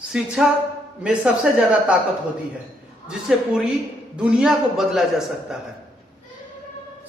शिक्षा में सबसे ज्यादा ताकत होती है जिससे पूरी दुनिया को बदला जा सकता है।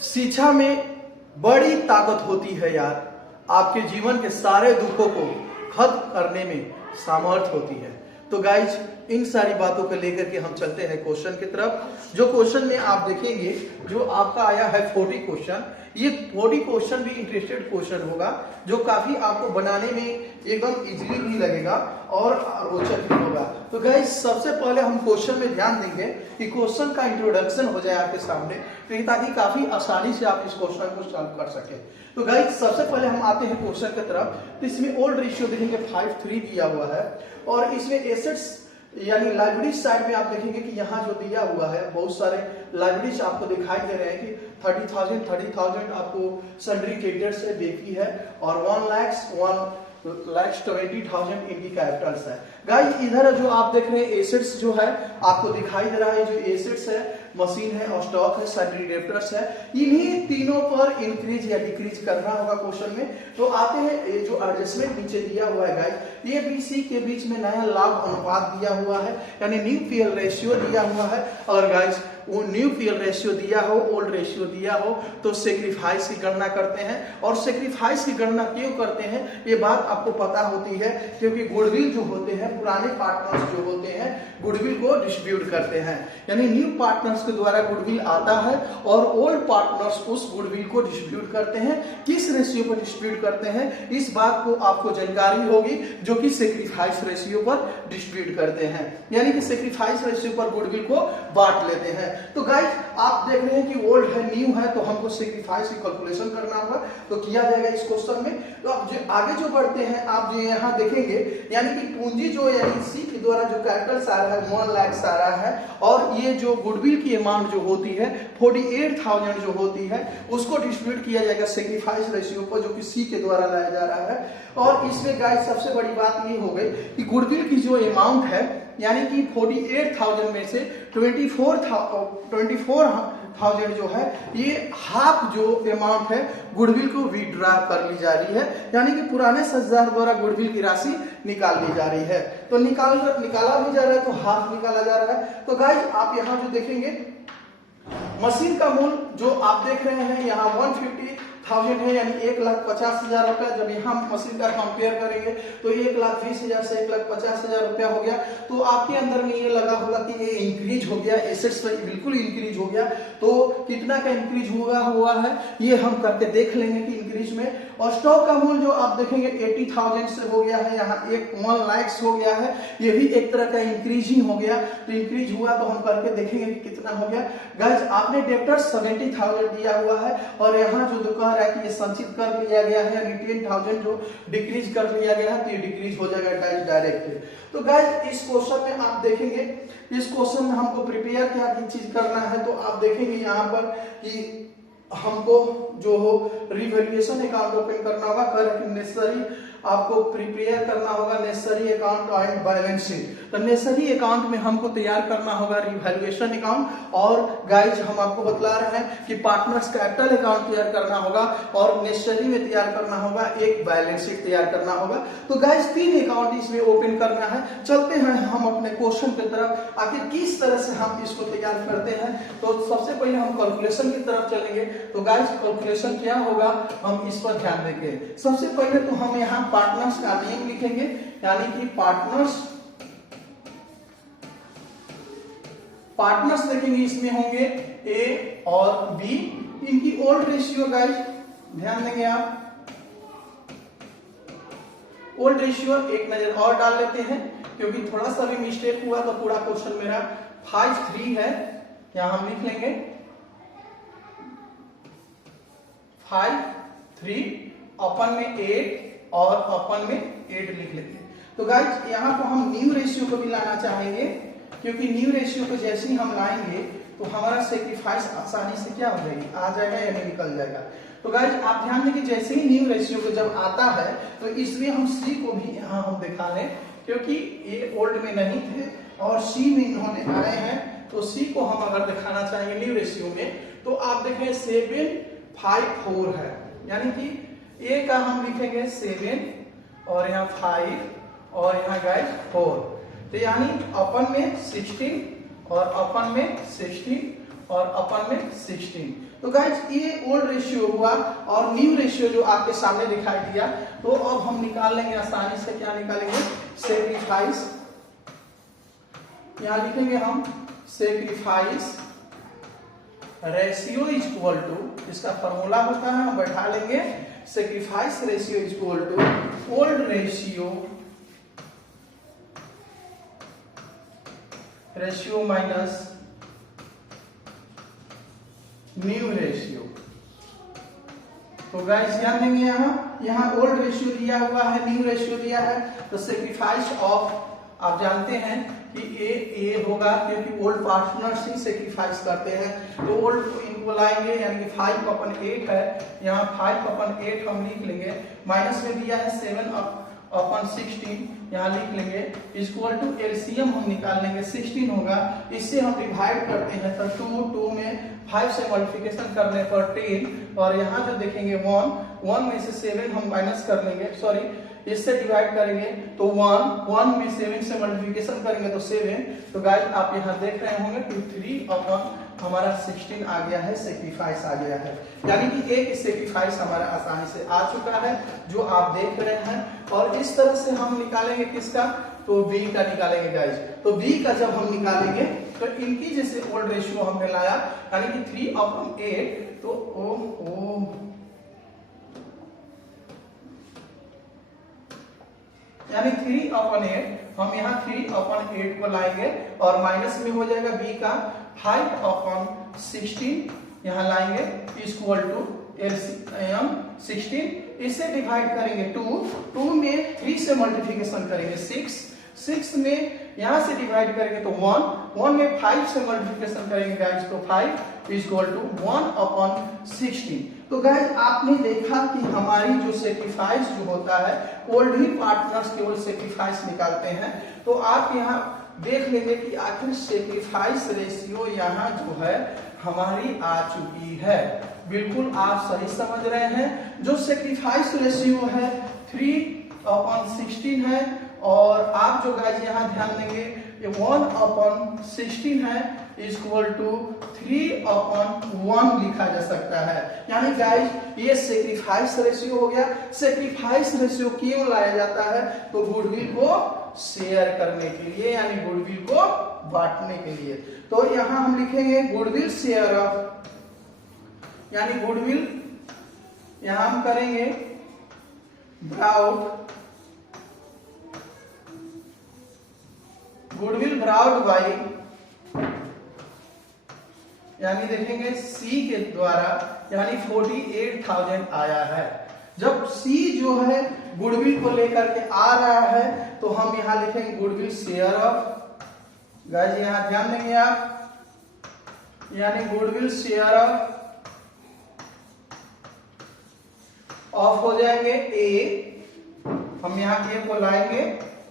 शिक्षा में बड़ी ताकत होती है यार, आपके जीवन के सारे दुखों को खत्म करने में सामर्थ्य होती है। तो गाइज इन सारी बातों को लेकर के हम चलते हैं क्वेश्चन की तरफ। जो क्वेश्चन में आप देखेंगे जो आपका आया है 40 क्वेश्चन, ये 40 क्वेश्चन भी इंटरेस्टेड क्वेश्चन होगा जो काफी आपको बनाने में एकदम इजीली भी लगेगा और रोचक भी होगा। तो गाइज सबसे पहले हम क्वेश्चन में ध्यान देंगे कि क्वेश्चन का इंट्रोडक्शन हो जाए आपके सामने, ताकि काफी आसानी से आप इस क्वेश्चन को सॉल्व कर सके। तो गाइज सबसे पहले हम आते हैं क्वेश्चन की तरफ। तो इसमें ओल्ड रेशियो देखेंगे 5:3 दिया हुआ है और इसमें एसेट्स यानी लाइब्रेरी साइड में आप देखेंगे कि यहाँ जो दिया हुआ है बहुत सारे लाइब्रेरीज आपको दिखाई दे रहे हैं कि 30,000 आपको सन्ड्री क्रेडिटर्स से देखी है और 1,20,000 इनकी कैपिटल्स है। गाइस इधर जो आप देख रहे हैं एसेट्स जो है आपको दिखाई दे रहा है, जो एसेट्स है मशीन है और स्टॉक है, सन्ड्री डेब्टर्स है, इन्हीं तीनों पर इंक्रीज या डिक्रीज करना होगा क्वेश्चन में। तो आते हैं ये जो एडजस्टमेंट नीचे दिया हुआ है गाइस, ए बी सी के बीच में नया लाभ अनुपात दिया हुआ है यानी न्यू पीएल रेशियो दिया हुआ है। अगर गाइस वो न्यू पीएल रेशियो दिया हो, ओल्ड रेशियो दिया हो तो सेक्रीफाइस की गणना करते हैं। और सेक्रीफाइस की गणना क्यों करते हैं ये बात आपको पता होती है, क्योंकि गुडविल जो होते हैं, पुराने पार्टनर्स जो होते हैं गुडविल को डिस्ट्रीब्यूट करते हैं, यानी न्यू पार्टनर्स के द्वारा गुडविल आता है और ओल्ड पार्टनर्स उस गुडविल को डिस्ट्रीब्यूट करते हैं। किस रेशियो पर डिस्ट्रीब्यूट करते हैं इस बात को आपको जानकारी होगी, जो कि सेक्रीफाइस रेशियो पर डिस्ट्रीब्यूट करते हैं, यानी कि सेक्रीफाइस रेशियो पर गुडविल को बांट लेते हैं। तो गाइस आप देख रहे हैं कि ओल्ड है न्यू है, तो हमको सेक्रीफाइस की कैलकुलेशन करना होगा, तो किया जाएगा इस क्वेश्चन में। तो आप जो आगे जो बढ़ते हैं आप जो यहाँ देखेंगे यानी कि पूंजी जो यानी सी के द्वारा जो कैपिटल आ रहा है 1 लाख आ रहा है और ये जो गुडविल की अमाउंट जो होती है 48,000 जो होती है उसको डिस्ट्रीब्यूट किया जाएगा सेक्रीफाइस रेशियो पर, जो कि सी के द्वारा लाया जा रहा है। और इसमें गाइस सबसे बड़ी बात ये हो गई कि गुडविल की जो अमाउंट है यानी कि 48,000 में से 24,000 जो है ये हाफ जो अमाउंट है गुडविल को विड्रॉ कर ली जा रही है, यानी कि पुराने साझेदार द्वारा गुडविल की राशि निकाल ली जा रही है। तो निकाला भी जा रहा है तो हाफ निकाला जा रहा है। तो गाइस आप यहाँ जो देखेंगे मशीन का मूल्य जो आप देख रहे हैं यहाँ 150,000 है यानी 1,50,000 रुपया। जब यहाँ मशीन का कंपेयर करेंगे तो 1,20,000 से 1,50,000 रुपया हो गया। तो आपके अंदर में ये लगा होगा कि ये इंक्रीज हो गया, एसेट्स बिल्कुल इंक्रीज हो गया। तो कितना का इंक्रीज हुआ है ये हम करके देख लेंगे कि इंक्रीज में। और स्टॉक का मूल्य जो आप देखेंगे 80,000 से हो गया है, यहाँ 1 लाख हो गया है, ये भी एक तरह का इंक्रीज ही हो गया। तो इंक्रीज हुआ तो हम करके देखेंगे कि कितना हो गया। गाइस आपने डेब्टर्स 70,000 दिया हुआ है और यहाँ जो दुकान है कि ये संचित कर लिया गया है, 10,000 जो डिक्रीज कर लिया गया है तो ये डिक्रीज हो जाएगा गाइस डायरेक्ट। तो गाइस इस क्वेश्चन में आप देखेंगे, इस क्वेश्चन में हमको प्रिपेयर क्या चीज करना है, तो आप देखेंगे यहाँ पर कि हमको जो हो रिवैल्यूएशन अकाउंट ओपन करना होगा, करेक्ट नेसेसरी आपको प्रिपेयर करना होगा necessary account and balance sheet. तो नेसेसरी अकाउंट में हमको तैयार करना होगा रिवैल्यूएशन अकाउंट, और गाइज हम आपको बतला रहे हैं कि पार्टनर्स कैपिटल अकाउंट तैयार करना होगा और नेसेसरी में तैयार करना होगा एक बैलेंस शीट तैयार करना होगा। तो गाइज 3 अकाउंट इसमें ओपन करना है। चलते हैं हम अपने क्वेश्चन की तरफ, आखिर किस तरह से हम इसको तैयार करते हैं। तो सबसे पहले हम कैलकुलेशन की तरफ चलेंगे। तो गाइज कैलकुलेशन क्या होगा हम इस पर ध्यान देंगे। सबसे पहले तो हम यहाँ पार्टनर्स का नेम लिखेंगे, यानी कि पार्टनर्स देखेंगे, इसमें होंगे ए और बी। इनकी ओल्ड रेशियो गाइज ध्यान देंगे आप, ओल्ड रेशियो एक नजर और डाल लेते हैं, क्योंकि थोड़ा सा भी मिस्टेक हुआ तो पूरा क्वेश्चन मेरा 5-3 है। यहां हम लिख लेंगे 5-3, अपन में 8 और अपन में 8 लिख लेंगे। तो गाइज यहाँ को हम न्यू रेशियो को भी लाना चाहेंगे, क्योंकि न्यू रेशियो को जैसे ही हम लाएंगे तो हमारा सेक्रीफाइस आसानी से क्या हो जाएगी, आ जाएगा या निकल जाएगा। तो गाइज आप ध्यान दें कि जैसे ही न्यू रेशियो को जब आता है तो इसमें हम सी को भी यहाँ हम दिखा लें, क्योंकि ये ओल्ड में नहीं थे और सी में इन्होंने आए हैं। तो सी को हम अगर दिखाना चाहेंगे न्यू रेशियो में तो आप देखें 7-5-4 है, यानी कि ए का हम लिखेंगे 7 और यहाँ 5 और यहाँ गाइस 4। तो यानी अपन में 16 और अपन में 16 और अपन में 16। तो गाइस ये ओल्ड रेशियो हुआ और न्यू रेशियो जो आपके सामने दिखाई दिया। तो अब हम निकाल लेंगे आसानी से, क्या निकालेंगे, सेक्रीफाइस। यहां लिखेंगे हम sacrifice ratio is equal to, इसका फॉर्मूला होता है, हम बैठा लेंगे sacrifice ratio is equal to old ratio minus new ratio. तो गाइस ध्यान देंगे, यहाँ ओल्ड रेशियो दिया हुआ है, न्यू रेशियो दिया है। तो सेक्रीफाइस ऑफ, आप जानते हैं कि ए होगा क्योंकि ओल्ड पार्टनर्स ही सेक्रीफाइस करते हैं। तो ओल्ड इनको लाएंगे यानी कि 5/8 है, यहाँ 5/8 हम लिख लेंगे, माइनस में दिया है 7/16, यहाँ लिख लेंगे, इक्वल टू एलसीएम हम निकाल लेंगे, 16 होगा। इससे हम डिवाइड करते हैं तो 2 में 5 से मल्टीप्लिकेशन करने पर 10, और यहाँ जो देखेंगे 1 में से 7 हम माइनस कर लेंगे, सॉरी इससे डिवाइड करेंगे तो 1 में 7 से मल्टीप्लिकेशन करेंगे तो 7। तो गाइस आप यहाँ देख रहे होंगे कि 3 हमारा 16 आ गया है, सेक्रीफाइस आ गया है, यानी कि एक सेक्रीफाइस हमारा आसानी से आ चुका है जो आप देख रहे हैं। और इस तरह से हम निकालेंगे किसका, तो बी का निकालेंगे गाइस। तो बी का जब हम निकालेंगे तो इनकी जैसे ओल्ड रेशियो हमने लाया यानी कि 3/8, तो यानी 3/8, हम यहाँ 3/8 को लाएंगे और माइनस में हो जाएगा बी का 5/16, यहाँ लाएंगे इक्वल टू एलसीएम 16, इससे डिवाइड करेंगे 2 में 3 से मल्टीप्लिकेशन करेंगे 6 में यहाँ से डिवाइड करेंगे तो 1 में 5 से मल्टीप्लिकेशन करेंगे गाइस तो 5 इक्वल टू 1/16। तो गाइस आपने देखा कि हमारी जो सेक्रीफाइस जो होता है, ओल्ड ही पार्टनर्स केवल सेक्रीफाइस निकालते हैं। तो आप यहाँ देख लेंगे कि आखिर सेक्रीफाइस रेशियो यहाँ जो है हमारी आ चुकी है। बिल्कुल आप सही समझ रहे हैं, जो सेक्रीफाइस रेशियो है 3/16 है, और आप जो गाइस यहाँ ध्यान देंगे ये 1/16 है इक्वल टू 3/1 लिखा जा सकता है। यानी गाइस ये सेक्रीफाइस रेशियो हो गया। सेक्रीफाइस रेशियो क्यों लाया जाता है, तो गुडविल को शेयर करने के लिए, यानी गुडविल को बांटने के लिए। तो यहाँ हम लिखेंगे गुडविल शेयर ऑफ, यानी गुडविल यहाँ हम करेंगे गुडविल ब्राउड बाई, यानी देखेंगे सी के द्वारा, यानी 48,000 आया है। जब सी जो है गुडविल को लेकर के आ रहा है तो हम यहाँ लिखेंगे गुडविल शेयर ऑफ, गाइस यहाँ ध्यान देंगे आप, यानी गुडविल शेयर ऑफ हो जाएंगे ए, हम यहाँ ए को लाएंगे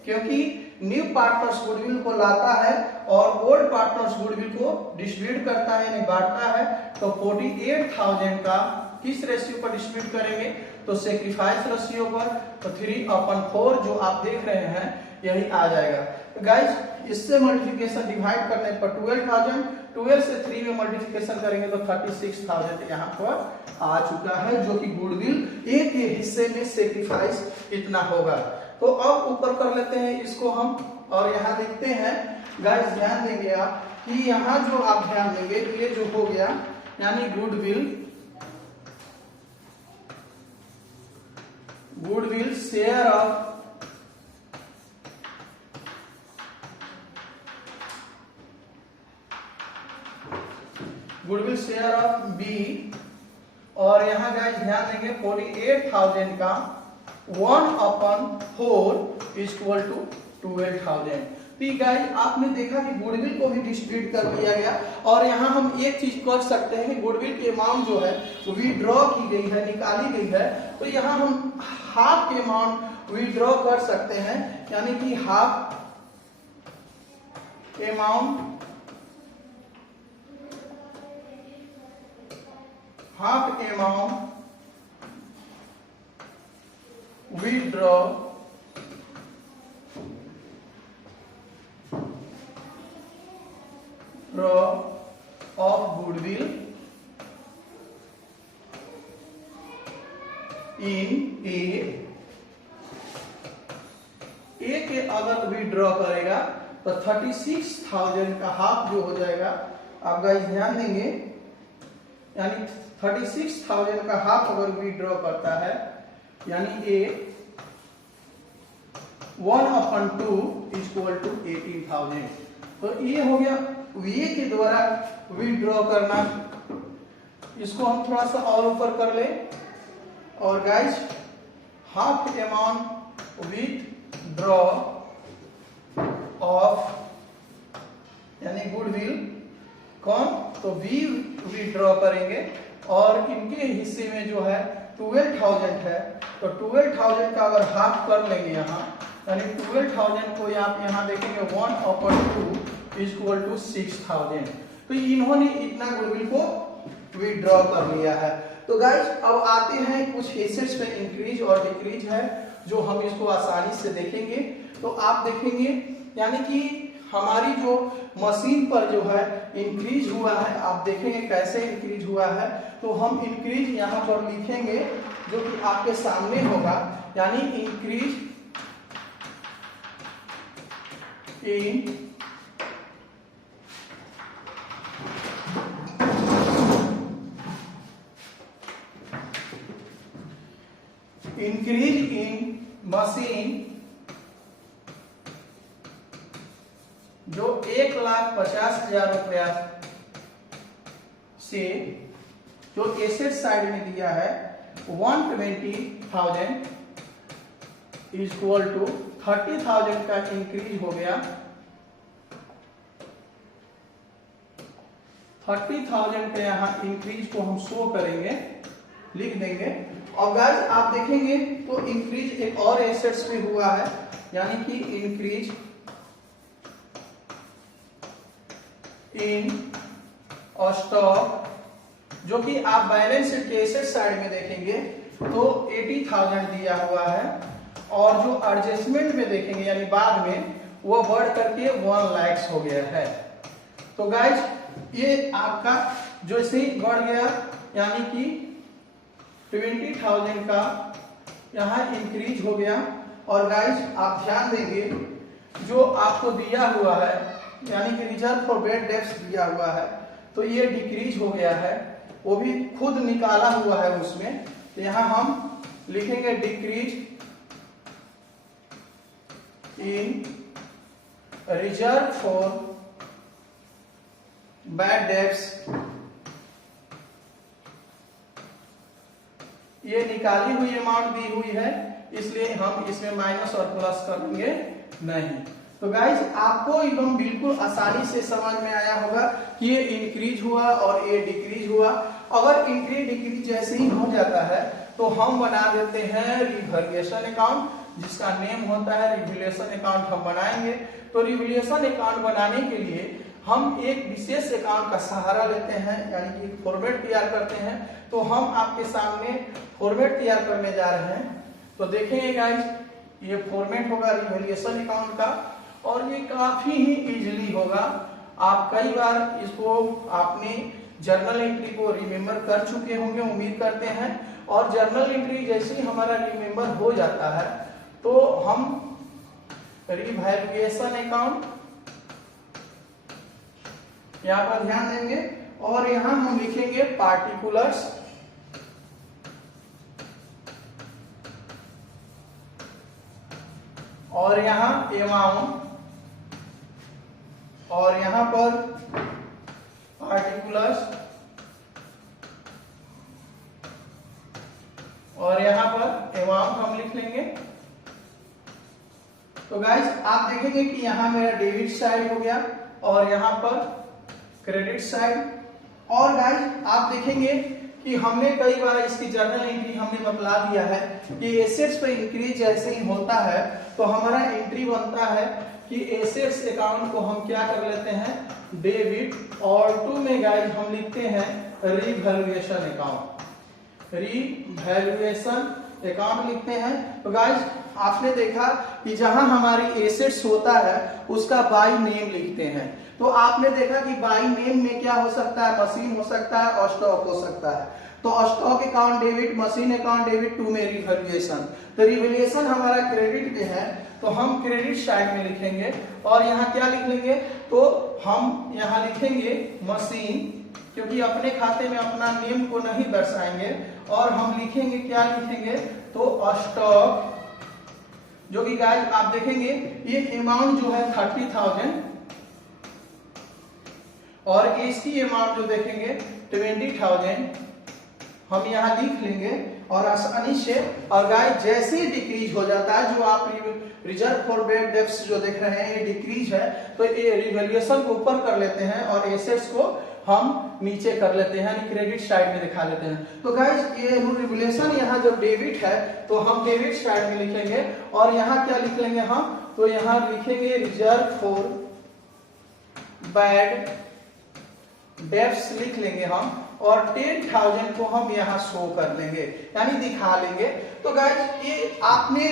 क्योंकि न्यू पार्टनर्स गुडविल को लाता है और ओल्ड पार्टनर्स गुडविल को डिस्ट्रीब्यूट करता है यानी बांटता है। तो 48,000 का किस रेशियो पर डिस्ट्रीब्यूट करेंगे, तो सेक्रीफाइस रेशियो पर। तो 3/4 जो आप देख रहे हैं यही आ जाएगा। तो गाइस इससे मल्टीप्लिकेशन डिवाइड करने पर 12,000, 12 से 3 में मल्टीप्लिकेशन करेंगे तो 36,000 यहाँ पर आ चुका है, जो कि गुडविल एक के हिस्से में सेक्रीफाइस इतना होगा। तो अब ऊपर कर लेते हैं इसको हम, और यहाँ देखते हैं गाइस ध्यान देंगे आप कि यहाँ जो आप ध्यान देंगे ये जो हो गया, यानी गुडविल शेयर ऑफ बी, और यहाँ गाइस ध्यान देंगे 48,000 का 1/4 इक्वल टू 12,000। तो गाइस आपने देखा कि गुडविल को भी डिस्ट्रीब्यूट कर दिया गया। और यहाँ हम एक चीज कर सकते हैं कि गुडविल की अमाउंट जो है विड्रॉ की गई है, निकाली गई है, तो यहाँ हम हाफ के अमाउंट विड्रॉ कर सकते हैं, यानी कि half amount withdraw withdraw of goodwill इन ए के अगर विड्रॉ करेगा तो 36,000 का हाफ जो हो जाएगा, आप गाइस ध्यान देंगे, यानी 36,000 का हाफ अगर विड्रॉ करता है, यानी ए 1/2 इक्वल टू 18,000। तो ये हो गया वीए के द्वारा विड्रॉ करना। इसको हम थोड़ा सा और ऊपर कर ले, और guys half amount withdraw of यानी गुडविल कौन, तो वी विड्रॉ करेंगे, और इनके हिस्से में जो है 12,000 है, तो 12,000 का अगर हाफ कर लेंगे यहाँ, यानी 12,000 को आप यहाँ देखेंगे 1/2 इक्वल टू 6,000। तो इन्होंने इतना गुडविल को विड्रॉ कर लिया है। तो गाइस अब आते हैं कुछ एसेट्स पे इंक्रीज और डिक्रीज है, जो हम इसको आसानी से देखेंगे। तो आप देखेंगे यानी कि हमारी जो मशीन पर जो है इंक्रीज हुआ है, आप देखेंगे कैसे इंक्रीज हुआ है। तो हम इंक्रीज यहाँ पर लिखेंगे जो कि आपके सामने होगा, यानी increase in increase in machine जो 1,50,000 रुपया से जो एसेट साइड में दिया है 120,000 इक्वल टू 30,000 का इंक्रीज हो गया। 30,000 का यहाँ इंक्रीज को हम शो करेंगे, लिख देंगे। और गाइस आप देखेंगे तो इंक्रीज एक और एसेट्स में हुआ है, यानी कि इंक्रीज इन स्टॉक, जो कि आप बैलेंस शीट के एसेट साइड में देखेंगे तो 80,000 दिया हुआ है, और जो एडजस्टमेंट में देखेंगे यानी बाद में वो बढ़ करके 1 लाख हो गया है। तो गाइस ये आपका जो इसे बढ़ गया, यानी कि 20,000 का यहाँ इंक्रीज हो गया। और गाइस आप ध्यान देंगे जो आपको दिया हुआ है, यानी कि रिजर्व फॉर बैड डेब्ट्स दिया हुआ है, तो ये डिक्रीज हो गया है, वो भी खुद निकाला हुआ है उसमें। तो यहाँ हम लिखेंगे decrease in reserve for bad debts, ये निकाली हुई अमाउंट दी हुई है, इसलिए हम इसमें माइनस और प्लस करेंगे नहीं। तो गाइस आपको एकदम बिल्कुल आसानी से समझ में आया होगा कि ये इंक्रीज हुआ और ये डिक्रीज हुआ। अगर इंक्रीज डिक्रीज जैसे ही हो जाता है तो हम बना देते हैं रिवैल्यूएशन अकाउंट, जिसका नेम होता है रिवैल्यूएशन अकाउंट हम बनाएंगे। तो रिवैल्यूएशन अकाउंट बनाने के लिए हम एक विशेष अकाउंट का सहारा लेते हैं, यानी कि फॉर्मेट तैयार करते हैं। तो हम आपके सामने फॉर्मेट तैयार करने जा रहे हैं। तो देखेंगे गाइस ये फॉर्मेट होगा रिवैल्यूएशन अकाउंट का, और ये काफी ही इजीली होगा। आप कई बार इसको आपने जर्नल एंट्री को रिमेम्बर कर चुके होंगे, उम्मीद करते हैं। और जर्नल एंट्री जैसे ही हमारा रिमेम्बर हो जाता है तो हम रिवैल्यूएशन अकाउंट यहाँ पर ध्यान देंगे, और यहाँ हम लिखेंगे पार्टिकुलर्स, और यहाँ अमाउंट, और यहाँ पर पार्टिकुलर्स, और यहाँ पर अमाउंट हम लिख लेंगे। तो गाइस आप देखेंगे कि यहाँ मेरा डेबिट साइड हो गया और यहाँ पर क्रेडिट साइड। और गाइस आप देखेंगे कि हमने कई बार इसकी जर्नल एंट्री हमने बतला दिया है कि एसेट्स पे इंक्रीज जैसे ही होता है तो हमारा एंट्री बनता है कि एसेट्स अकाउंट को हम क्या कर लेते हैं डेबिट, और टू में गाइस हम लिखते हैं रिवैल्यूएशन अकाउंट, रिवैल्यूएशन अकाउंट लिखते हैं। तो गाइस आपने देखा कि जहां हमारी एसेट्स होता है उसका बाय नेम लिखते हैं। तो आपने देखा कि बाय नेम में क्या हो सकता है, मशीन हो सकता है और स्टॉक हो सकता है। तो stock account debit, machine account debit, to में रिवैल्यूएशन। तो रिवैल्यूएशन हमारा क्रेडिट में है तो हम क्रेडिट साइड में लिखेंगे और यहाँ क्या लिख लेंगे, तो हम यहाँ लिखेंगे मशीन, क्योंकि अपने खाते में अपना नेम को नहीं दर्शाएंगे, और हम लिखेंगे क्या लिखेंगे, तो स्टॉक, जो कि गाइस आप देखेंगे ये अमाउंट जो है 30,000 और इसकी अमाउंट जो देखेंगे 20,000 हम यहाँ लिख लेंगे और आसानी से। और गाइस जैसे ही डिक्रीज हो जाता है, जो आप रिजर्व फॉर बैड डेब्ट्स जो देख रहे हैं ये डिक्रीज है, तो ये रिवैल्यूएशन को ऊपर कर लेते हैं और एसेट्स को हम नीचे कर लेते हैं, यानी क्रेडिट साइड में दिखा लेते हैं। तो गाइस ये रिवैल्यूएशन यहाँ जब डेबिट है तो हम डेबिट साइड में लिखेंगे और यहाँ क्या लिख लेंगे हम, तो यहाँ लिखेंगे रिजर्व फॉर बैड डेब्ट्स लिख लेंगे हम, और 10,000 को हम यहाँ शो कर लेंगे, यानी दिखा लेंगे। तो गाइस ये आपने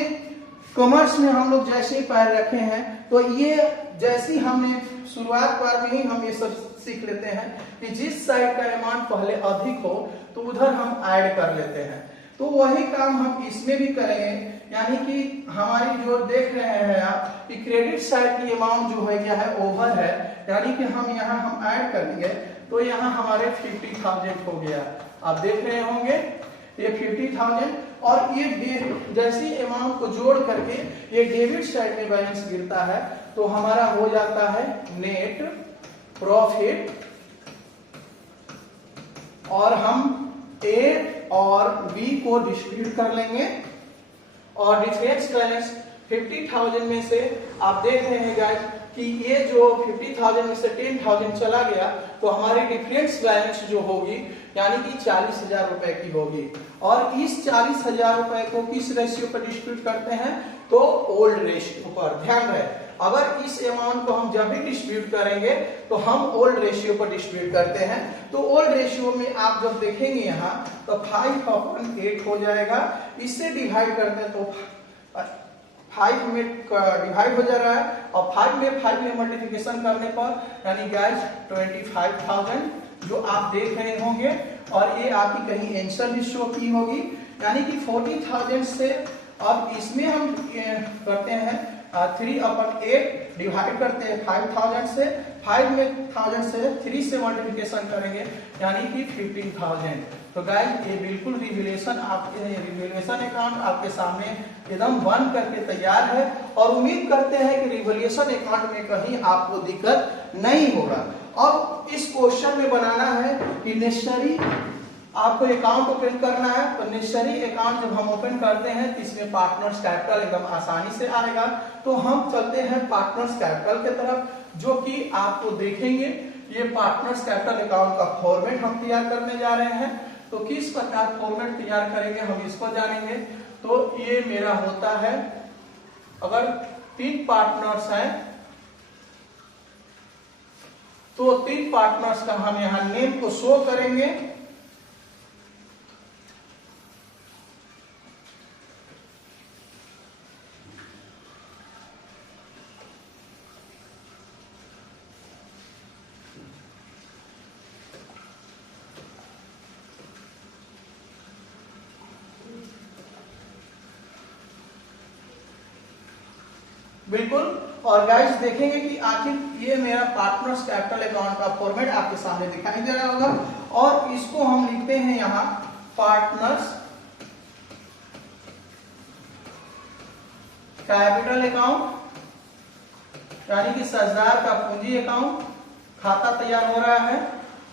कॉमर्स में हम लोग जैसे ही पैर रखे हैं, तो ये जैसी हमने शुरुआत बार में ही हम ये सब सीख लेते हैं कि जिस साइड का अमाउंट पहले अधिक हो तो उधर हम ऐड कर लेते हैं। तो वही काम हम इसमें भी करेंगे, यानी कि हमारी जो देख रहे हैं आप कि क्रेडिट साइड की अमाउंट जो है क्या है, ओवर है, यानी कि हम यहाँ हम ऐड कर लेंगे। तो यहाँ हमारे 50,000 हो गया, आप देख रहे होंगे ये 50,000, और ये जैसी अमाउंट को जोड़ करके ये डेबिट साइड में बैलेंस गिरता है तो हमारा हो जाता है नेट प्रॉफिट, और हम ए और बी को डिस्ट्रीब्यूट कर लेंगे। और डिफरेंस बैलेंस 50,000 में से आप देख रहे हैं गाइस कि ये जो 50,000 में से 10,000 चला गया तो हमारी डिफरेंस बैलेंस जो होगी यानी कि 40,000 रुपए की होगी। और इस 40,000 रुपए को किस रेशियो पर डिस्ट्रीब्यूट करते हैं, तो ओल्ड रेशियो पर। ध्यान रहे, अगर इस अमाउंट को हम जब भी डिस्ट्रीब्यूट करेंगे तो हम ओल्ड रेशियो पर डिस्ट्रीब्यूट करते हैं। तो ओल्ड रेशियो में आप जब देखेंगे यहाँ तो 5/8 हो जाएगा, इससे डिवाइड करते हैं तो 5 में डिवाइड हो जा रहा है, और 5 में मल्टीप्लिकेशन करने पर यानी गाइस 25,000 जो आप देख रहे होंगे, और ये आपकी कहीं आंसर भी शो की होगी, यानी कि 40,000 से अब इसमें हम करते हैं 3/8 डिवाइड करते हैं 5,000 से, 5,000 से 3 से मल्टीप्लिकेशन करेंगे यानी कि 15,000। तो गाइस ये बिल्कुल रिवैल्यूएशन आपके रिवैल्यूएशन अकाउंट आपके सामने एकदम बन करके तैयार है, और उम्मीद करते हैं कि रिवैल्यूएशन अकाउंट में कहीं आपको दिक्कत नहीं होगा। और इस क्वेश्चन में बनाना है कि नेसेसरी आपको अकाउंट ओपन करना है, तो नेसेसरी अकाउंट जब हम ओपन करते हैं तो इसमें पार्टनर्स कैपिटल एकदम आसानी से आएगा। तो हम चलते हैं पार्टनर्स कैपिटल की तरफ, जो कि आपको देखेंगे ये पार्टनर्स कैपिटल अकाउंट का फॉर्मेट हम तैयार करने जा रहे हैं। तो किस प्रकार फॉर्मेट तैयार करेंगे हम इसको जानेंगे। तो ये मेरा होता है, अगर 3 पार्टनर्स हैं तो 3 पार्टनर्स का हम यहां नेम को शो करेंगे। बिल्कुल, और गाइस देखेंगे कि आखिर ये मेरा पार्टनर्स कैपिटल अकाउंट का फॉर्मेट आपके सामने दिखाई दे रहा होगा, और इसको हम लिखते हैं यहाँ पार्टनर्स कैपिटल अकाउंट, यानी कि साझेदार का पूंजी अकाउंट खाता तैयार हो रहा है।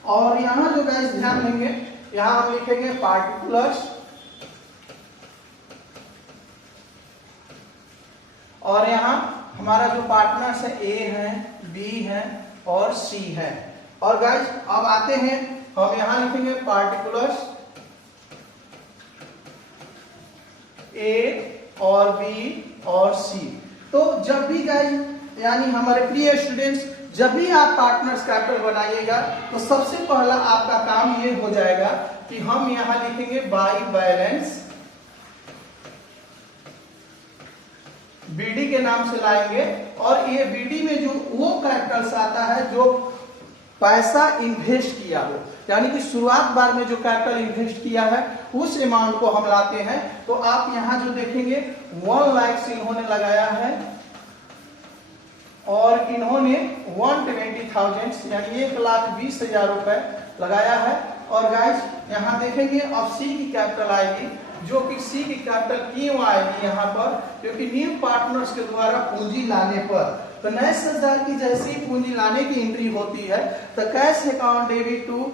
और यहाँ जो गाइस ध्यान देंगे, यहाँ हम लिखेंगे पार्टिकुलर्स, और यहाँ हमारा जो पार्टनर्स है ए है, बी है और सी है। और गाइस अब आते हैं, हम यहाँ लिखेंगे पार्टिकुलर्स ए और बी और सी। तो जब भी गाइस यानी हमारे प्रिय स्टूडेंट्स, जब भी आप पार्टनर्स कैपिटल बनाइएगा तो सबसे पहला आपका काम ये हो जाएगा कि हम यहाँ लिखेंगे बाय बैलेंस बीडी के नाम से लाएंगे और ये बीडी में जो वो कैपिटल्स आता है जो पैसा इन्वेस्ट किया हो, यानी कि शुरुआत बार में जो कैपिटल इन्वेस्ट किया है उस अमाउंट को हम लाते हैं। तो आप यहां जो देखेंगे 1 लाख इन्होंने लगाया है और इन्होंने 120,000 यानी 1,20,000 रुपए लगाया है। और गाइस यहां देखेंगे अब सी की कैपिटल आएगी, जो कि सी की कैपिटल क्यों आएगी यहाँ पर, क्योंकि न्यू पार्टनर्स के द्वारा पूंजी लाने पर, तो नए शेयरधारक की जैसी पूंजी लाने की एंट्री होती है तो cash account debit to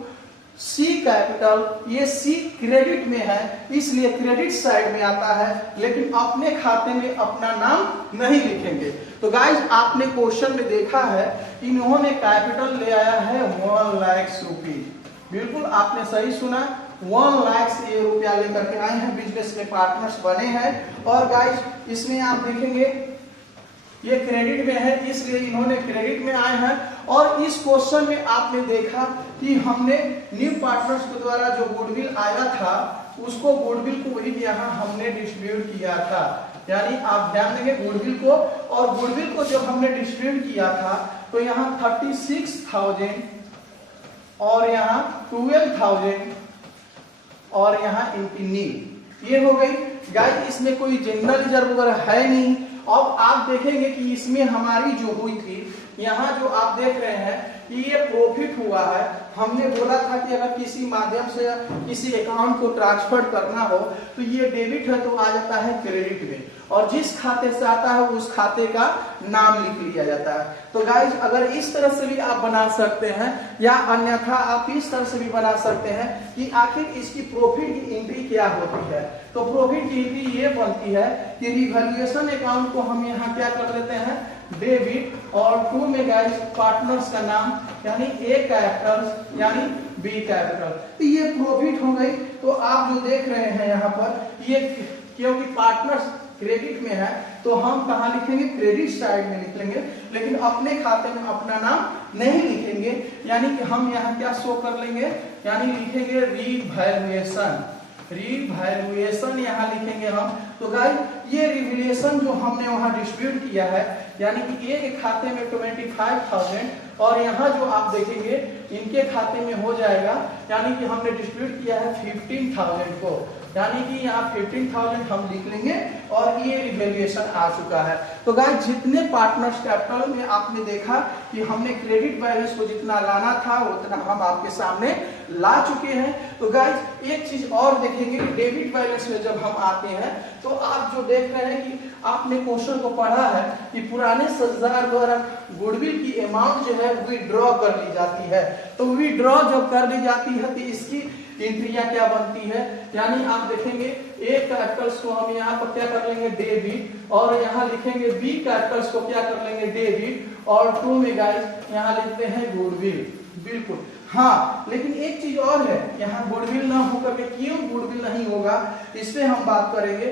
c capital, ये सी क्रेडिट में है इसलिए क्रेडिट साइड में आता है, लेकिन अपने खाते में अपना नाम नहीं लिखेंगे। तो गाइस आपने क्वेश्चन में देखा है इन्होंने कैपिटल ले आया है 1 लाख रुपीज, बिल्कुल आपने सही सुना, 1 लाख ये रुपया लेकर के आए हैं, बिजनेस में पार्टनर्स बने हैं। और गाइस इसमें आप देखेंगे ये क्रेडिट में है इसलिए इन्होंने क्रेडिट में आए हैं। और इस क्वेश्चन में आपने देखा कि हमने न्यू पार्टनर्स के द्वारा जो गुडविल आया था उसको गुडविल को वही यहाँ हमने डिस्ट्रीब्यूट किया था, यानी आप ध्यान देंगे गुडविल को, और गुडविल को जब हमने डिस्ट्रीब्यूट किया था तो यहाँ 36,000 और यहाँ 12,000 और यहाँ नील, ये हो गई। गाइस इसमें कोई जनरल रिजर्व वगैरह है नहीं। अब आप देखेंगे कि इसमें हमारी जो हुई थी, यहाँ जो आप देख रहे हैं ये प्रॉफिट हुआ है। हमने बोला था कि अगर किसी माध्यम से किसी अकाउंट को ट्रांसफर करना हो तो ये डेबिट है तो आ जाता है क्रेडिट में, और जिस खाते से आता है उस खाते का नाम लिख लिया जाता है। तो गाइस अगर इस तरह से भी आप बना सकते हैं या अन्यथा आप इस तरह से भी बना सकते हैं कि आखिर इसकी प्रॉफिट की एंट्री क्या होती है। तो प्रॉफिट की एंट्री ये बनती है कि रिवैल्यूएशन अकाउंट को हम यहाँ क्या कर लेते हैं डेबिट, और 2 में गाइस पार्टनर्स का नाम यानी ए कैपिटल यानी बी कैपिटल, तो ये प्रॉफिट हो गई। तो आप जो देख रहे हैं यहाँ पर ये क्योंकि पार्टनर्स क्रेडिट में है तो हम कहाँ लिखेंगे क्रेडिट साइड में लिख लेंगे, लेकिन अपने खाते में अपना नाम नहीं लिखेंगे, यानी कि हम यहाँ क्या शो कर लेंगे, यानी लिखेंगे रिवैल्यूएशन, रिवैल्यूएशन यहाँ लिखेंगे हम। तो गाइस ये रिवैल्यूएशन जो हमने वहां डिस्ट्रीब्यूट किया है यानी कि ए के खाते में 25,000 और यहाँ जो आप देखेंगे इनके खाते में हो जाएगा, यानी कि हमने डिस्ट्रीब्यूट किया है 15,000 को, यानी कि यहाँ 15,000 हम लिख लेंगे और ये रिवैल्यूएशन आ चुका है। तो गाइस जितने पार्टनर्स कैपिटल में आपने देखा कि हमने क्रेडिट बैलेंस को जितना लाना था उतना हम आपके सामने ला चुके हैं। तो गाइस एक चीज और देखेंगे कि डेबिट बैलेंस में जब हम आते हैं तो आप जो देख रहे हैं कि आपने क्वेश्चन को पढ़ा है कि पुराने शेयरधारक द्वारा गुडविल की अमाउंट जो है विड्रॉ कर ली जाती है। तो विड्रॉ जब कर ली जाती है तो इसकी एंट्रियां क्या बनती है, यानी आप देखेंगे ए कैपिटल्स को हम यहाँ पर क्या कर लेंगे डेबिट, और यहाँ लिखेंगे बी कैपिटल्स को क्या कर लेंगे डेबिट, और 2 में गाइस यहाँ लिखते हैं गुडविल, बिल्कुल। हाँ लेकिन एक चीज और है, यहाँ गुडविल ना होकर के क्यों गुडविल नहीं होगा इस पे हम बात करेंगे।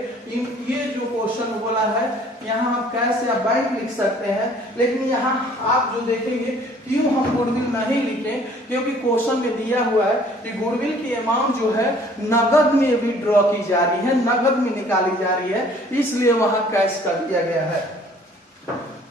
ये जो क्वेश्चन बोला है यहाँ हम कैश या बैंक लिख सकते हैं, लेकिन यहाँ आप जो देखेंगे क्यों हम गुडविल नहीं लिखें, क्योंकि क्वेश्चन में दिया हुआ है कि गुडविल की अमाउंट जो है नगद में विड्रॉ की जा रही है, नगद में निकाली जा रही है, इसलिए वहां कैश कर दिया गया है।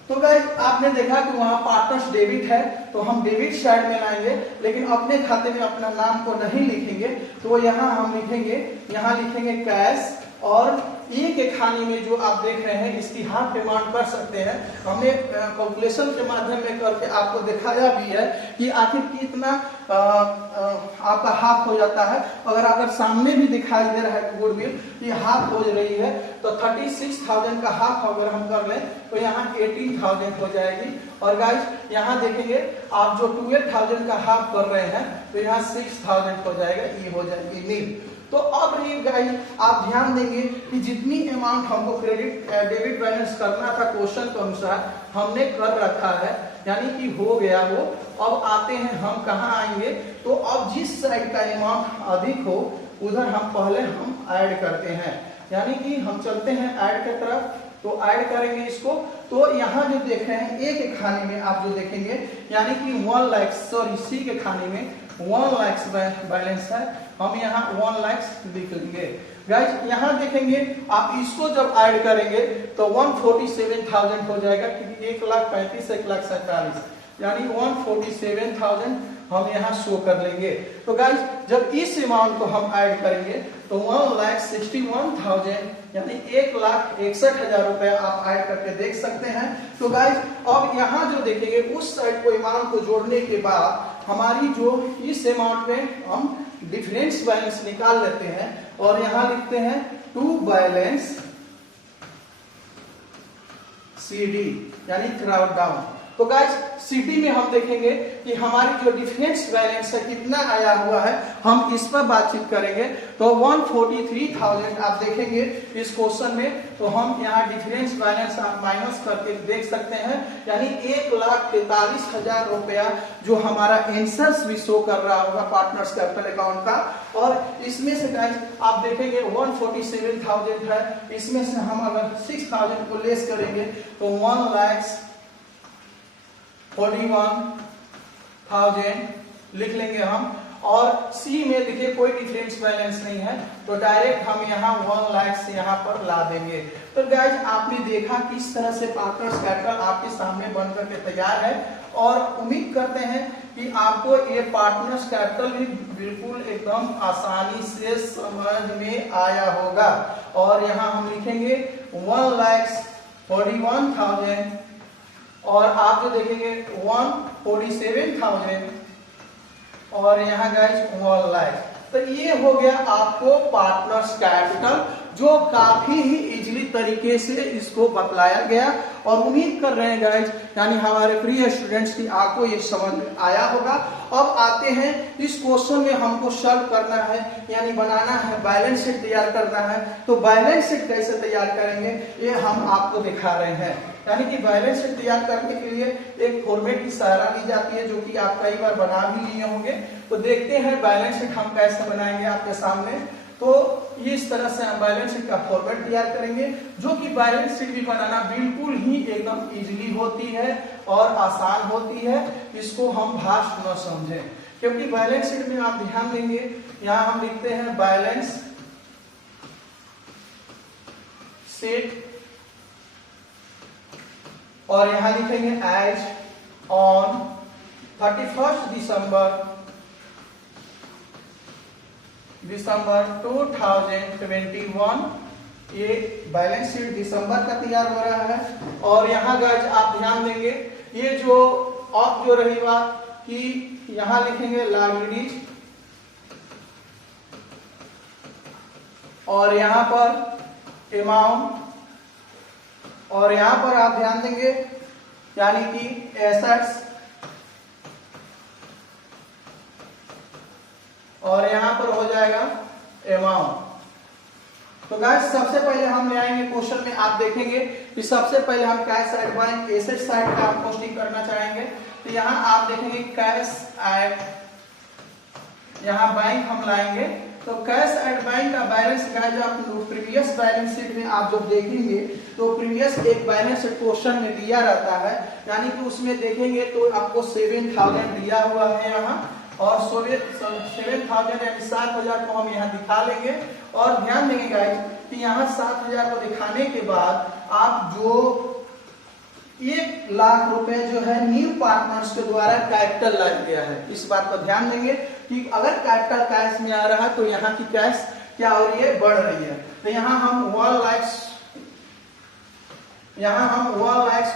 तो गाइस आपने देखा कि वहां पार्टनर्स डेबिट है तो हम डेबिट साइड में लाएंगे, लेकिन अपने खाते में अपना नाम को नहीं लिखेंगे। तो यहाँ हम लिखेंगे, यहाँ लिखेंगे कैश, और ए के खाने में जो आप देख रहे हैं इसकी हाफ पेमेंट कर सकते हैं। हमने कैलकुलेशन के माध्यम में करके आपको दिखाया भी है कि आखिर कितना आपका हाफ हो जाता है। अगर सामने भी दिखाई दे रहा है गुडविल ये हाफ हो रही है तो 36,000 का हाफ अगर हम कर लें तो यहाँ 18,000 हो जाएगी। और गाइस यहाँ देखेंगे आप जो 12,000 का हाफ कर रहे हैं तो यहाँ 6,000 हो जाएगा, ये हो जाएगी नील। तो अब ये गाइस आप ध्यान देंगे कि जितनी अमाउंट हमको क्रेडिट डेबिट बैलेंस करना था क्वेश्चन के अनुसार हमने कर रखा है, यानी कि हो गया वो। अब आते हैं हम कहाँ आएंगे, तो अब जिस साइड का अमाउंट अधिक हो उधर हम पहले हम ऐड करते हैं, यानी कि हम चलते हैं ऐड की तरफ। तो ऐड करेंगे इसको, तो यहाँ जो देख रहे हैं ए के खाने में आप जो देखेंगे यानी कि 1 लाख, सॉरी सी के खाने में 1 लाख बैलेंस है, हम यहाँ 1 लाख लिख लेंगे। गाइज यहाँ देखेंगे आप इसको जब ऐड करेंगे तो 147,000 हो जाएगा, क्योंकि 1,35,000 से 1,47,000 यानी 147,000 हम यहाँ शो कर लेंगे। तो गाइज जब इस अमाउंट को हम ऐड करेंगे तो 1,61,000 यानी 1,61,000 रुपए आप ऐड करके देख सकते हैं। तो गाइज अब यहाँ जो देखेंगे उस साइड को अमाउंट को जोड़ने के बाद हमारी जो इस अमाउंट में हम डिफरेंस बैलेंस निकाल लेते हैं और यहाँ लिखते हैं टू बैलेंस CD यानी क्राउड डाउन। तो गाइस CD में हम देखेंगे कि हमारी जो डिफरेंस बैलेंस है कितना आया हुआ है, हम इस पर बातचीत करेंगे। तो 143,000 आप देखेंगे इस क्वेश्चन में, तो हम यहाँ डिफरेंस बैलेंस आप माइनस करके देख सकते हैं, यानी 1,43,000 रुपया जो हमारा आंसर्स भी शो कर रहा होगा पार्टनर्स कैपिटल अकाउंट का। और इसमें से गाइस आप देखेंगे 147,000 है, इसमें से हम अगर 6,000 को लेस करेंगे तो 1,41,000 लिख लेंगे हम। और C में देखिए कोई डिफरेंस बैलेंस नहीं है, तो डायरेक्ट हम यहाँ 1 लाख से यहाँ पर ला देंगे। तो गाइज आपने देखा किस तरह से पार्टनर्स कैपिटल आपके सामने बनकर के तैयार है, और उम्मीद करते हैं कि आपको ये पार्टनर्स कैपिटल भी बिल्कुल एकदम आसानी से समझ में आया होगा। और यहाँ हम लिखेंगे 1,41,000 और आप जो देखेंगे 147,000 और यहाँ गाइस 1 लाख। तो ये हो गया आपको पार्टनर्स कैपिटल, जो काफी ही इजीली तरीके से इसको बतलाया गया। और उम्मीद कर रहे हैं गाइस यानी हमारे प्रिय स्टूडेंट्स की आपको ये समझ में आया होगा। अब आते हैं इस क्वेश्चन में हमको सॉल्व करना है, यानी बनाना है, बैलेंस शीट तैयार करना है। तो बैलेंस शीट कैसे तैयार करेंगे ये हम आपको दिखा रहे हैं। यानी कि बैलेंस शीट तैयार करने के लिए एक फॉर्मेट की सहारा ली जाती है, जो कि आप कई बार बना भी लिए होंगे। तो देखते हैं बैलेंस शीट हम कैसे बनाएंगे आपके सामने। तो इस तरह से हम बैलेंस शीट का फॉर्मेट तैयार करेंगे, जो कि बैलेंस शीट भी बनाना बिल्कुल ही एकदम इजीली होती है और आसान होती है। इसको हम भाष न समझें, क्योंकि बैलेंस शीट में आप ध्यान देंगे यहाँ हम लिखते हैं बैलेंस शीट और यहाँ लिखेंगे एज ऑन 31 दिसंबर 2021। ये बैलेंस शीट दिसंबर का तैयार हो रहा है। और यहाँ गाइस आप ध्यान देंगे ये जो अब जो रही बात कि यहाँ लिखेंगे लायबिलिटीज और यहाँ पर अमाउंट और यहाँ पर आप ध्यान देंगे यानी कि एसेट्स और यहाँ पर हो जाएगा अमाउंट। तो गाइस सबसे पहले हम ले आएंगे क्वेश्चन में, आप देखेंगे कि सबसे पहले हम cash at bank asset side का हम पोस्टिंग करना चाहेंगे। तो यहाँ आप देखेंगे कैश एट, यहाँ बैंक हम लाएंगे। तो कैश एट बैंक का बैलेंस गाइस आप प्रीवियस बैलेंस शीट में आप जब देखेंगे तो प्रीवियस एक बैलेंस शीट क्वेश्चन में दिया रहता है, यानी कि उसमें देखेंगे तो आपको 7,000 दिया हुआ है यहाँ, और 7,000 यानी 7,000 को हम यहाँ दिखा लेंगे। और ध्यान देंगे गाइस कि यहाँ 7,000 को दिखाने के बाद आप जो 1 लाख रुपए जो है न्यू पार्टनर्स के द्वारा कैपिटल लाया गया है, इस बात पर ध्यान देंगे कि अगर कैपिटल कैश में आ रहा है तो यहाँ की कैश क्या हो रही है, बढ़ रही है। तो यहाँ हम 1 लाख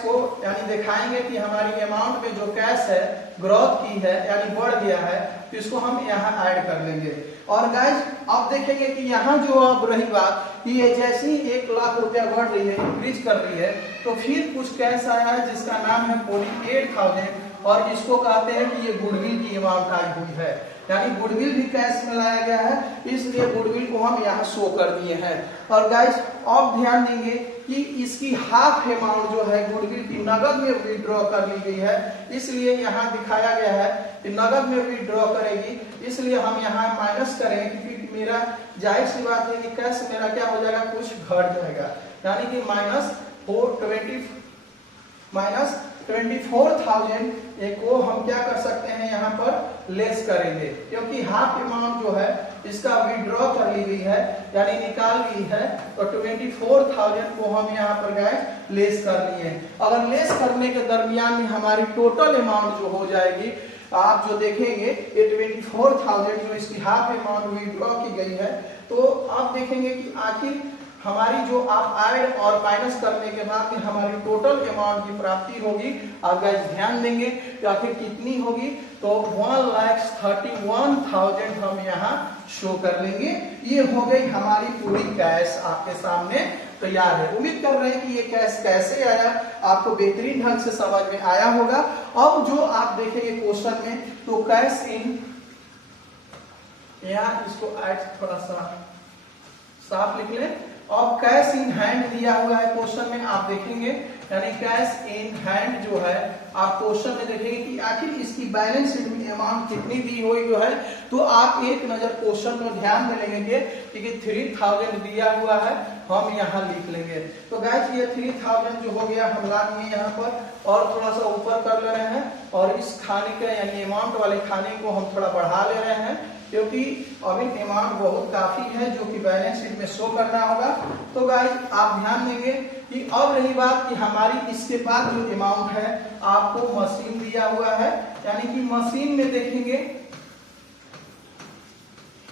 को यानी दिखाएंगे कि हमारी अमाउंट में जो कैश है ग्रोथ की है यानी बढ़ गया है, तो इसको हम यहाँ ऐड कर लेंगे। और गाइस अब देखेंगे कि यहाँ जो अब रही बात कि ये जैसे ही 1 लाख रुपया बढ़ रही है, इंक्रीज कर रही है, तो फिर कुछ कैश आया है जिसका नाम है 48,000 और इसको कहते हैं कि ये गुडविल की अमाउंट आई हुई है, यानी गुडविल भी कैश में लाया गया है, इसलिए गुडविल को हम यहाँ शो कर दिए हैं। और गाइस अब ध्यान देंगे कि इसकी हाफ अमाउंट जो है गुडविल की नगद में विड्रॉ कर ली गई है, इसलिए यहाँ दिखाया गया है कि नगद में विड्रॉ करेगी, इसलिए हम यहाँ माइनस करेंगे, क्योंकि मेरा जाहिर सी बात है कि कैश मेरा क्या हो जाएगा, कुछ घट जाएगा, यानी कि -24,000 को हम क्या कर सकते हैं यहाँ पर लेस करेंगे, क्योंकि हाफ अमाउंट जो है इसका विड्रॉ कर ली गई है यानी निकाल ली है, तो 24,000 को हम यहाँ पर गाइस लेस कर लिए। अगर लेस करने के दरमियान में हमारी टोटल अमाउंट जो हो जाएगी, आप जो देखेंगे ये 24,000 जो इसकी हाफ अमाउंट विड्रॉ की गई है, तो आप देखेंगे कि आखिर हमारी जो आप ऐड और माइनस करने के बाद में हमारी टोटल अमाउंट की प्राप्ति होगी। आप गाइस ध्यान देंगे कि आखिर कितनी होगी, तो 1,31,000 हम यहाँ शो कर लेंगे। ये हो गई हमारी पूरी कैश आपके सामने तैयार है। उम्मीद कर रहे हैं कि ये कैश कैसे आया आपको बेहतरीन ढंग से समझ में आया होगा। अब जो आप देखेंगे क्वेश्चन में, तो कैश इन, यहाँ इसको ऐड थोड़ा सा साफ लिख लें। और कैश इन हैंड दिया हुआ है क्वेश्चन में, आप देखेंगे यानी कैश इन हैंड जो है आप क्वेश्चन में देखेंगे कि आखिर इसकी बैलेंस शीट में अमाउंट कितनी दी हुई जो है, तो आप एक नजर क्वेश्चन में ध्यान में लेंगे कि 3,000 दिया हुआ है, हम यहाँ लिख लेंगे। तो गाइस ये 3,000 जो हो गया हम ला लिए यहाँ पर, और थोड़ा सा ऊपर कर ले रहे हैं, और इस खाने का यानी अमाउंट वाले खाने को हम थोड़ा बढ़ा ले रहे हैं, क्योंकि अभी अमाउंट बहुत काफी है जो कि बैलेंस शीट में शो करना होगा। तो गाइस आप ध्यान देंगे कि अब रही बात कि हमारी इसके बाद जो अमाउंट है आपको मशीन दिया हुआ है, यानी कि मशीन में देखेंगे,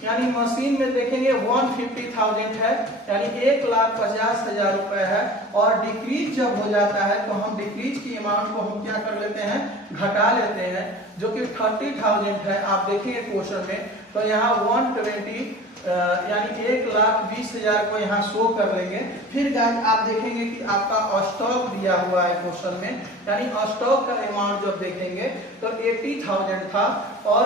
यानी मशीन में देखेंगे 150,000 है, यानी 1,50,000 रुपए है। और डिक्रीज जब हो जाता है तो हम डिक्रीज की अमाउंट को हम क्या कर लेते हैं, घटा लेते हैं, जो कि 30,000 है। आप देखेंगे क्वेश्चन में, तो यहाँ 120 यानी 1,20,000 को यहाँ शो कर लेंगे। फिर गाइस आप देखेंगे कि आपका स्टॉक दिया हुआ है क्वेश्चन में, यानी स्टॉक का अमाउंट जब देखेंगे तो 80,000 था, और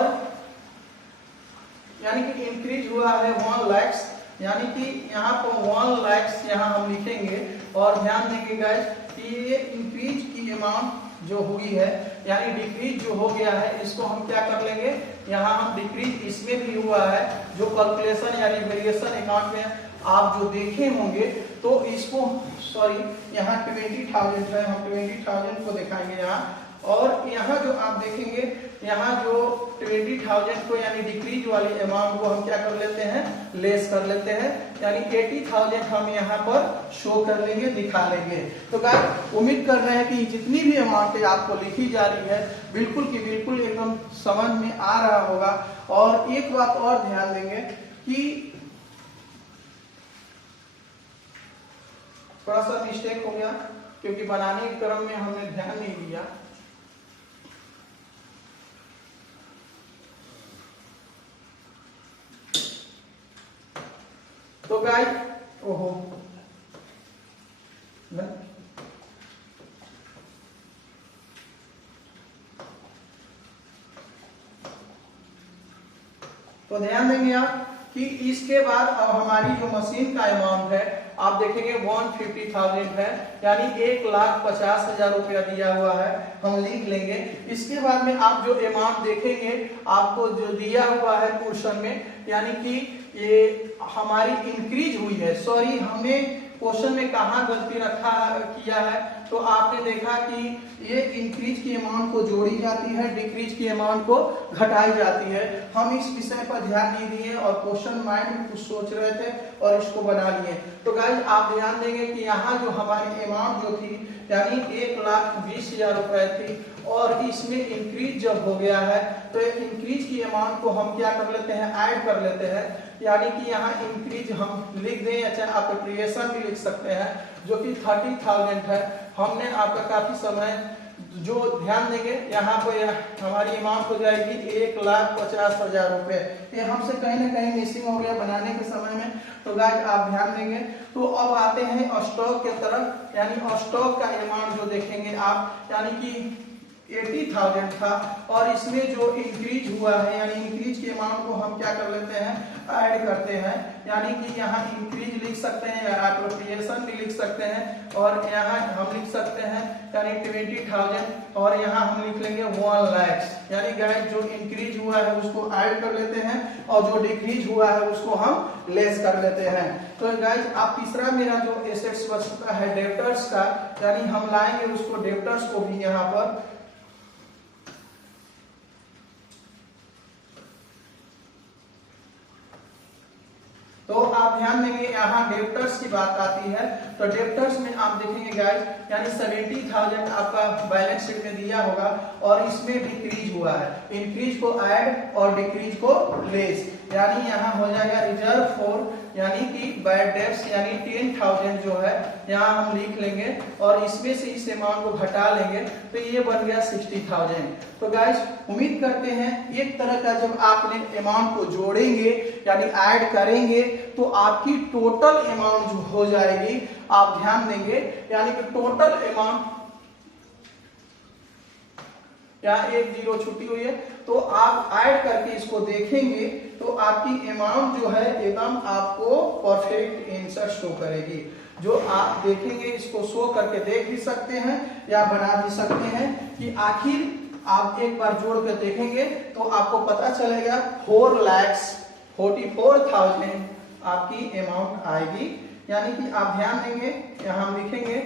यानी कि इंक्रीज हुआ है 1 लाख, यानी कि यहाँ पर 1 लाख यहाँ हम लिखेंगे। और ध्यान देंगे गाइस कि ये इंक्रीज की अमाउंट जो हुई है, यानी डिक्रीज जो हो गया है, इसको हम क्या कर लेंगे, यहाँ हम डिक्रीज इसमें भी हुआ है, जो कैलकुलेशन यानी वेरिएशन अकाउंट में आप जो देखे होंगे, तो इसको सॉरी यहाँ 20,000 है, हम 20,000 को दिखाएंगे यहाँ। और यहाँ जो आप देखेंगे, यहाँ जो 20,000 को यानी डिक्रीज वाली अमाउंट को हम क्या कर लेते हैं, लेस कर लेते हैं, यानी 80,000 हम यहाँ पर शो कर लेंगे, दिखा लेंगे। तो गाइस उम्मीद कर रहे हैं कि जितनी भी अमाउंट आपको लिखी जा रही है बिल्कुल की बिल्कुल एकदम समझ में आ रहा होगा। और एक बात और ध्यान देंगे कि थोड़ा सा मिस्टेक हो गया, क्योंकि बनाने के क्रम में हमने ध्यान नहीं दिया। तो गाइस ओहो तो ध्यान देंगे आप कि इसके बाद अब हमारी जो मशीन का अमाउंट है आप देखेंगे 150,000 है, यानी 1,50,000 रुपया दिया हुआ है, हम लिख लेंगे। इसके बाद में आप जो अमाउंट देखेंगे आपको जो दिया हुआ है क्वेश्चन में, यानी कि ये हमारी इंक्रीज हुई है, सॉरी हमने क्वेश्चन में कहाँ गलती रखा किया है, तो आपने देखा कि ये इंक्रीज की अमाउंट को जोड़ी जाती है, डिक्रीज की अमाउंट को घटाई जाती है। हम इस विषय पर ध्यान नहीं दिए और क्वेश्चन माइंड में कुछ सोच रहे थे और इसको बना लिए। तो गाइस आप ध्यान देंगे कि यहाँ जो हमारी अमाउंट जो थी यानी 1,20,000 रुपए थी, और इसमें इंक्रीज जब हो गया है तो इंक्रीज की अमाउंट को हम क्या कर लेते हैं, ऐड कर लेते हैं, यानी कि यहाँ इंक्रीज हम लिख दें, अच्छा आप एप्रिसिएशन भी लिख सकते हैं, जो कि 30,000 है। हमने आपका काफी समय जो ध्यान देंगे, यहाँ पर हमारी अमाउंट हो जाएगी 1,50,000 रुपए। ये हमसे कहीं ना कहीं मिसिंग हो गया बनाने के समय में, तो गाइस आप ध्यान देंगे। तो अब आते हैं स्टॉक के तरफ, यानी स्टॉक का अमाउंट जो देखेंगे आप, यानी कि 80,000 था, और इसमें जो इंक्रीज हुआ है यानी इंक्रीज के अमाउंट को हम क्या कर लेते हैं, ऐड करते हैं, यानी कि यहाँ इंक्रीज लिख सकते हैं या एप्रोप्रिएशन भी लिख सकते हैं, और यहाँ हम लिख सकते हैं यानी 20,000, और यहाँ हम लिख लेंगे 1 लाख, यानी गाइस जो इंक्रीज हुआ है उसको ऐड कर लेते हैं और जो डिक्रीज हुआ है उसको हम लेस कर लेते हैं। तो गाइस आप तीसरा मेरा जो एसेट्स बचता है डेब्टर्स का, यानी हम लाएंगे उसको डेब्टर्स को भी यहाँ पर, आप ध्यान देंगे यहाँ डेप्टर्स की बात आती है, तो डेप्टर्स में आप देखेंगे गाइस यानी 70,000 आपका बैलेंस शीट में दिया होगा और इसमें डिक्रीज हुआ है, इंक्रीज को ऐड और डिक्रीज को लेस, यानी यहाँ हो जाएगा रिजर्व फॉर यानी कि बैड डेब्ट्स यानी 10,000 जो है यहाँ हम लिख लेंगे और इसमें से इस अमाउंट को घटा लेंगे तो ये बन गया 60,000। तो गाइस उम्मीद करते हैं एक तरह का जब आपने अमाउंट को जोड़ेंगे यानी ऐड करेंगे तो आपकी टोटल अमाउंट जो हो जाएगी, आप ध्यान देंगे यानी कि टोटल अमाउंट, यहाँ एक जीरो छुट्टी हुई है, तो आप ऐड करके इसको देखेंगे तो आपकी अमाउंट जो है एकदम आपको परफेक्ट आंसर शो करेगी। जो आप देखेंगे इसको शो करके देख भी सकते हैं या बना भी सकते हैं कि आखिर आप एक बार जोड़ कर देखेंगे तो आपको पता चलेगा 4,44,000 आपकी अमाउंट आएगी। यानी कि आप ध्यान देंगे यहाँ हम लिखेंगे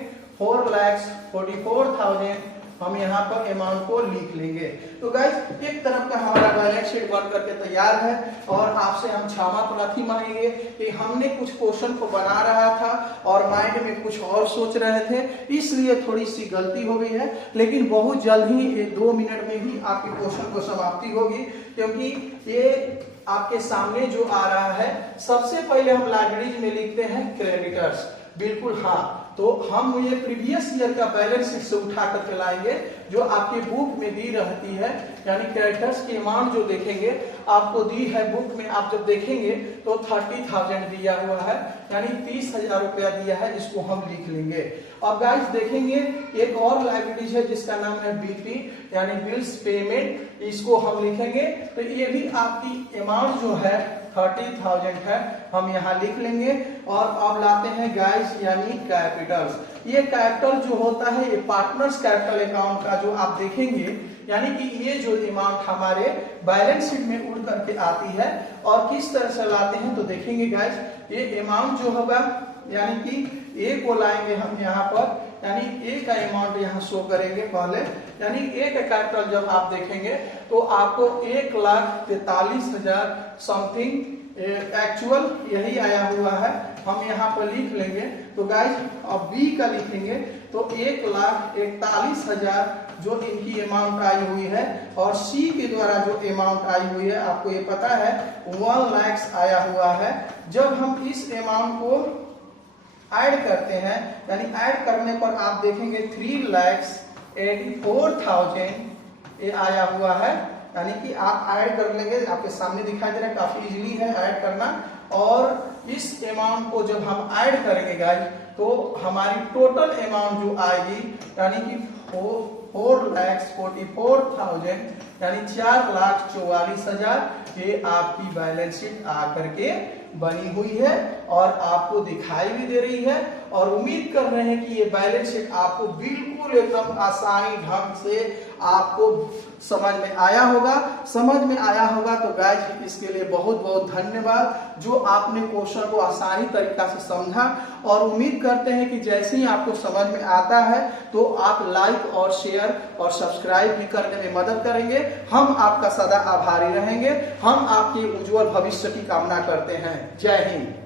4,44,000, हम यहाँ पर अमाउंट को लिख लेंगे। तो गाइस एक तरफ का हमारा बैलेंस शीट बन करके तैयार है और आपसे हम क्षमा प्रार्थी मांगेंगे कि हमने कुछ क्वेश्चन को बना रहा था और माइंड में कुछ और सोच रहे थे, इसलिए थोड़ी सी गलती हो गई है, लेकिन बहुत जल्द ही 2 मिनट में ही आपके क्वेश्चन को समाप्ति होगी, क्योंकि ये आपके सामने जो आ रहा है सबसे पहले हम लाइब्रेरीज में लिखते हैं क्रेडिटर्स, बिल्कुल हाँ, तो हम ये प्रीवियस ईयर का बैलेंस शीट से उठा कर लाएंगे जो आपके बुक में दी रहती है, यानी क्रेडिटर्स की अमाउंट जो देखेंगे आपको दी है बुक में, आप जब देखेंगे तो 30,000 दिया हुआ है यानी 30,000 रुपया दिया है, इसको हम लिख लेंगे। और गाइस देखेंगे एक और लाइब्रेरी है जिसका नाम है बीपी यानी बिल्स पेमेंट, इसको हम लिखेंगे तो ये भी आपकी अमाउंट जो है 30,000 है, हम यहाँ लिख लेंगे। और अब लाते हैं गाइस यानी कैपिटल्स, ये कैपिटल जो होता है ये पार्टनर्स कैपिटल अकाउंट का जो आप देखेंगे, यानी कि ये जो अमाउंट हमारे बैलेंस शीट में उड़ करके आती है और किस तरह से लाते हैं तो देखेंगे गाइस ये अमाउंट जो होगा यानी कि ए को लाएंगे हम यहाँ पर, यानी ए का अमाउंट यहाँ शो करेंगे पहले, यानी ए का कैपिटल जब आप देखेंगे तो आपको 1,43,000 समथिंग एक्चुअल यही आया हुआ है, हम यहाँ पर लिख लेंगे। तो गाइस अब बी का लिखेंगे तो 1,41,000 जो इनकी अमाउंट आई हुई है, और सी के द्वारा जो अमाउंट आई हुई है आपको ये पता है 1 लाख आया हुआ है। जब हम इस अमाउंट को ऐड करते हैं यानी ऐड करने पर आप देखेंगे 3,84,000 ये आया हुआ है, यानी कि आप ऐड कर लेंगे, आपके सामने दिखाई दे रहा है, काफी इजीली है ऐड करना। और इस अमाउंट को जब हम ऐड करेंगे गाइस तो हमारी टोटल अमाउंट जो आएगी यानी कि 4,44,000 यानी 4,44,000 ये आपकी बैलेंस शीट आकर के बनी हुई है और आपको दिखाई भी दे रही है। और उम्मीद कर रहे हैं कि ये बैलेंस शीट आपको बिल्कुल एकदम आसानी ढंग से आपको समझ में आया होगा। समझ में आया होगा तो गाइस इसके लिए बहुत बहुत धन्यवाद जो आपने क्वेश्चन को आसानी तरीका से समझा, और उम्मीद करते हैं कि जैसे ही आपको समझ में आता है तो आप लाइक और शेयर और सब्सक्राइब भी करने में मदद करेंगे। हम आपका सदा आभारी रहेंगे। हम आपके उज्जवल भविष्य की कामना करते हैं। जय हिंद।